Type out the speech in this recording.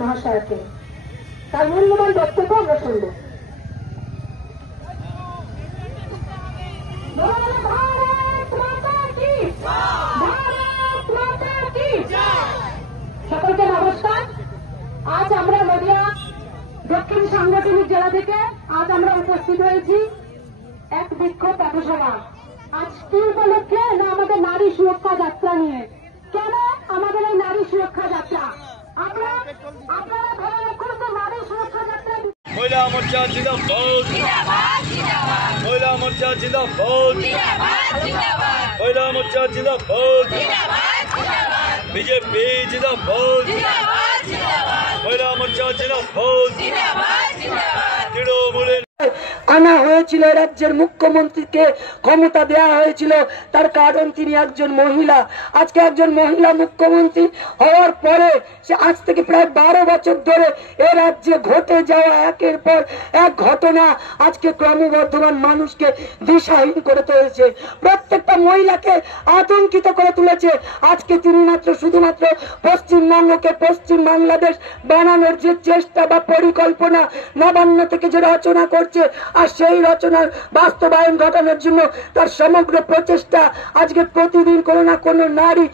মহাশয়কে তার মূল্যবান বক্তব্য আমরা শুনব। সকলকে নমস্কার। আজ আমরা নদিয়া দক্ষিণ সাংগঠনিক জেলা থেকে আজ আমরা উপস্থিত হয়েছি এক বিক্ষোভ পথসভা। আজ কি উপলক্ষে না আমাদের নারী সুরক্ষা যাত্রা নিয়ে। কেন আমাদের এই নারী সুরক্ষা যাত্রা? আপনারা ধরে রাখুন তো নারী সুরক্ষা যাত্রা। মহিলা মোর্চা জিন্দাবাদ, মহিলা মোর্চা জিন্দাবাদ, মহিলা মোর্চা জিন্দাবাদ, বিজেপি জিন্দাবাদ, মহিলা মোর্চা জিন্দাবাদ, তৃণমূলের আনা হয়েছিল রাজ্যের মুখ্যমন্ত্রীকে ক্ষমতা দেওয়া হয়েছিল, তার কারণ তিনি একজন মহিলা। আজকে একজন মহিলা মুখ্যমন্ত্রী হওয়ার পরে সে আজ থেকে প্রায় 12 বছর ধরে এ রাজ্যে ঘটে যাওয়া একের পর এক ঘটনা আজকে ক্রমবর্ধমান মানুষকে দিশাহীন করে তুলেছে, প্রত্যেকটা মহিলাকে আতঙ্কিত করে তুলেছে। আজকে তিনি শুধুমাত্র পশ্চিমবঙ্গকে পশ্চিম বাংলাদেশ বানানোর যে চেষ্টা বা পরিকল্পনা নবান্ন থেকে যে রচনা করছে, আর সেই রচনার বাস্তবায়ন ঘটানোর জন্য তার সমগ্র প্রচেষ্টা আজকে প্রতিদিন কোনো না কোনো নারী